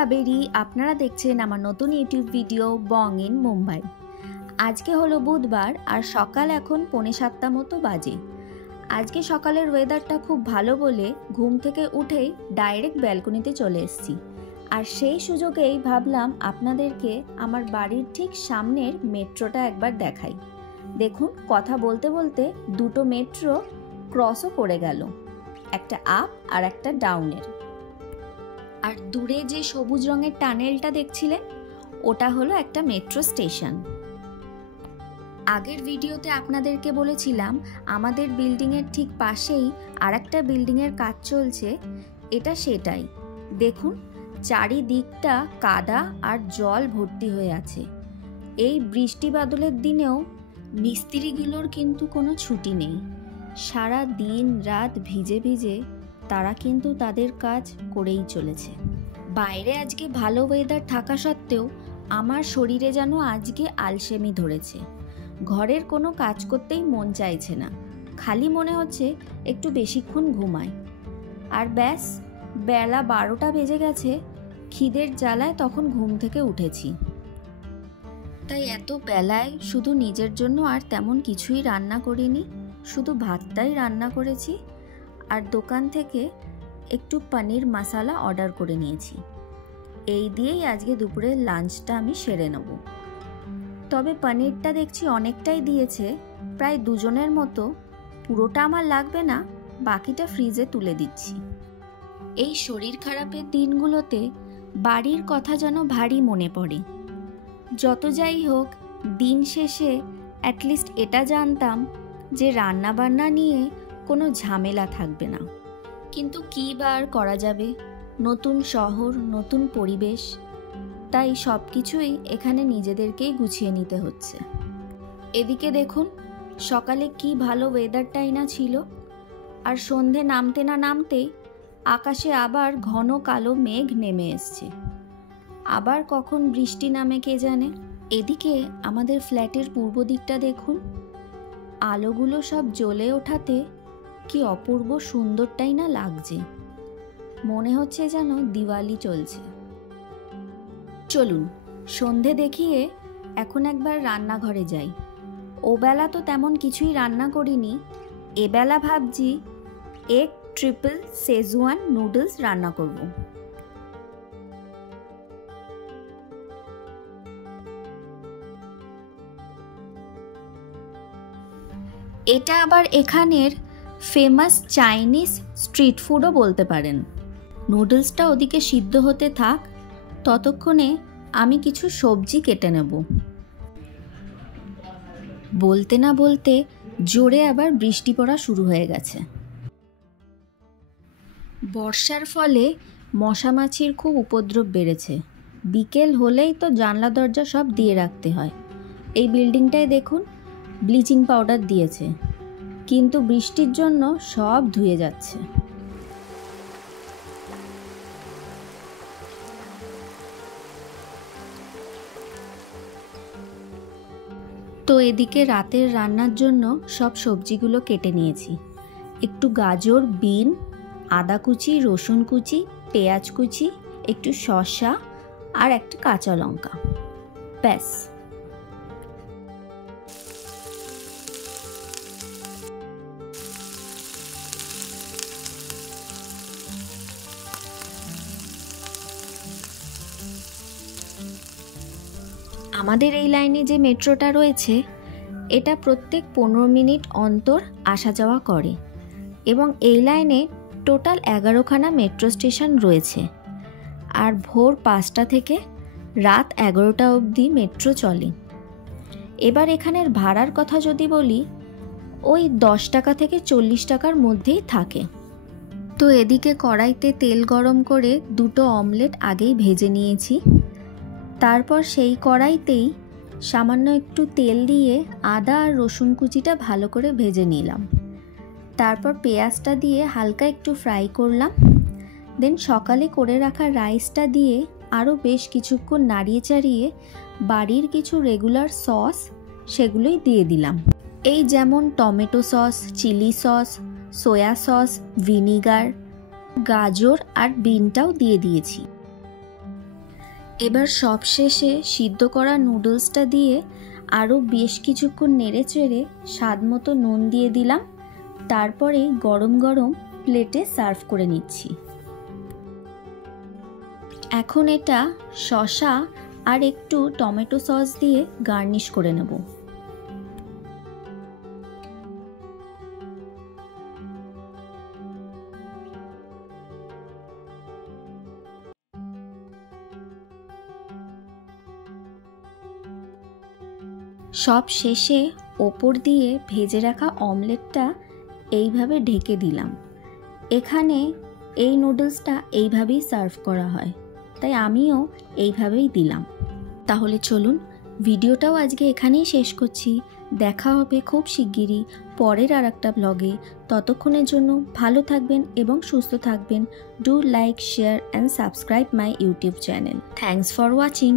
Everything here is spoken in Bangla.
কাবেরী, আপনারা দেখছেন আমার নতুন YouTube video Bong in Mumbai. আজকে হলো বুধবার আর সকাল এখন 6:45 মতো বাজে। আজকে সকালের ওয়েদারটা খুব ভালো বলে ঘুম থেকে উঠেই ডাইরেক্ট ব্যালকনিতে চলে এসেছি। আর সেই সুযোগেই ভাবলাম আপনাদেরকে আমার বাড়ির ঠিক সামনের মেট্রোটা একবার দেখাই। দেখুন, কথা বলতে বলতে দুটো মেট্রো ক্রসও করে গেল, একটা আপ আর একটা ডাউনের। আর দূরে যে সবুজ রঙের টানেলটা দেখছিলেন, ওটা হলো একটা মেট্রো স্টেশন। আগের ভিডিওতে আপনাদেরকে বলেছিলাম আমাদের বিল্ডিংয়ের ঠিক পাশেই আর একটা বিল্ডিংয়ের কাজ চলছে, এটা সেটাই। দেখুন, চারিদিকটা কাদা আর জল ভর্তি হয়ে আছে। এই বৃষ্টি বাদলের দিনেও মিস্ত্রিগুলোর কিন্তু কোনো ছুটি নেই। সারা দিন রাত ভিজে ভিজে তারা কিন্তু তাদের কাজ করেই চলেছে। বাইরে আজকে ভালো ওয়েদার থাকা সত্ত্বেও আমার শরীরে যেন আজকে আলসেমি ধরেছে। ঘরের কোনো কাজ করতেই মন চাইছে না, খালি মনে হচ্ছে একটু বেশিক্ষণ ঘুমাই। আর ব্যাস, বেলা 12টা বেজে গেছে। খিদের জ্বালায় তখন ঘুম থেকে উঠেছি। তাই এত বেলায় শুধু নিজের জন্য আর তেমন কিছুই রান্না করিনি, শুধু ভাতটাই রান্না করেছি। আর দোকান থেকে একটু পনির মশলা অর্ডার করে নিয়েছি। এই দিয়েই আজকে দুপুরের লাঞ্চটা আমি সেরে নেব। তবে পনিরটা দেখছি অনেকটাই দিয়েছে, প্রায় দুজনের মতো। পুরোটা আমার লাগবে না, বাকিটা ফ্রিজে তুলে দিচ্ছি। এই শরীর খারাপের দিনগুলোতে বাড়ির কথা যেন ভারী মনে পড়ে। যত যাই হোক, দিন শেষে অ্যাটলিস্ট এটা জানতাম যে রান্না বান্না নিয়ে কোনো ঝামেলা থাকবে না। কিন্তু কী বা আর করা যাবে, নতুন শহর, নতুন পরিবেশ, তাই সব কিছুই এখানে নিজেদেরকেই গুছিয়ে নিতে হচ্ছে। এদিকে দেখুন, সকালে কি ভালো ওয়েদারটাই না ছিল, আর সন্ধে নামতে না নামতেই আকাশে আবার ঘন কালো মেঘ নেমে এসছে। আবার কখন বৃষ্টি নামে কে জানে। এদিকে আমাদের ফ্ল্যাটের পূর্ব দিকটা দেখুন, আলোগুলো সব জ্বলে ওঠাতে কি অপূর্ব সুন্দরটাই না লাগছে। মনে হচ্ছে যেন দিওয়ালি চলছে। চলুন, সন্ধে দেখিয়ে এখন একবার রান্নাঘরে যাই। ওবেলা তো তেমন কিছুই রান্না করিনি, এবেলা ভাবছি এগ ট্রিপল শেজওয়ান নুডলস রান্না করব। এটা আবার এখানের ফেমাস চাইনিজ স্ট্রিট ফুডও বলতে পারেন। নুডলসটা ওদিকে সিদ্ধ হতে থাক, ততক্ষণে আমি কিছু সবজি কেটে নেব। বলতে না বলতে জোরে আবার বৃষ্টি পড়া শুরু হয়ে গেছে। বর্ষার ফলে মশা মাছির খুব উপদ্রব বেড়েছে। বিকেল হলেই তো জানলা দরজা সব দিয়ে রাখতে হয়। এই বিল্ডিংটায় দেখুন, ব্লিচিং পাউডার দিয়েছে, কিন্তু বৃষ্টির জন্য সব ধুয়ে যাচ্ছে। তো এদিকে রাতের রান্নার জন্য সব সবজিগুলো কেটে নিয়েছি। একটু গাজর, বিন, আদা কুচি, রসুন কুচি, পেঁয়াজ কুচি, একটু শসা আর একটা কাঁচা লঙ্কা, ব্যাস। আমাদের এই লাইনে যে মেট্রোটা রয়েছে, এটা প্রত্যেক 15 মিনিট অন্তর আসা যাওয়া করে, এবং এই লাইনে টোটাল 11খানা মেট্রো স্টেশন রয়েছে। আর ভোর 5টা থেকে রাত 11টা অবধি মেট্রো চলে। এবার এখানের ভাড়ার কথা যদি বলি, ওই 10 টাকা থেকে 40 টাকার মধ্যেই থাকে। তো এদিকে কড়াইতে তেল গরম করে দুটো অমলেট আগেই ভেজে নিয়েছি। তারপর সেই কড়াইতেই সামান্য একটু তেল দিয়ে আদা আর রসুন কুচিটা ভালো করে ভেজে নিলাম। তারপর পেঁয়াজটা দিয়ে হালকা একটু ফ্রাই করলাম। দেন সকালে করে রাখা রাইসটা দিয়ে আরও বেশ কিছুক্ষণ নাড়িয়ে চাড়িয়ে বাড়ির কিছু রেগুলার সস সেগুলোই দিয়ে দিলাম। এই যেমন tomato sauce, chilli sauce, soya sauce, vinegar, গাজর আর বিনটাও দিয়ে দিয়েছি। এবার সবশেষে সিদ্ধ করা নুডলসটা দিয়ে আরও বেশ কিছুক্ষণ নেড়ে চেড়ে স্বাদ মতো নুন দিয়ে দিলাম। তারপরে গরম গরম প্লেটে সার্ভ করে নিচ্ছি। এখন এটা শসা আর একটু টমেটো সস দিয়ে গার্নিশ করে নেব। সব শেষে ওপর দিয়ে ভেজে রাখা অমলেটটা এইভাবে ঢেকে দিলাম। এখানে এই নুডলসটা এইভাবেই সার্ভ করা হয়, তাই আমিও এইভাবেই দিলাম। তাহলে চলুন ভিডিওটাও আজকে এখানেই শেষ করছি। দেখা হবে খুব শিগগিরই পরের আর একটা ব্লগে। ততক্ষণের জন্য ভালো থাকবেন এবং সুস্থ থাকবেন। Do like, share and subscribe my YouTube channel. Thanks for watching.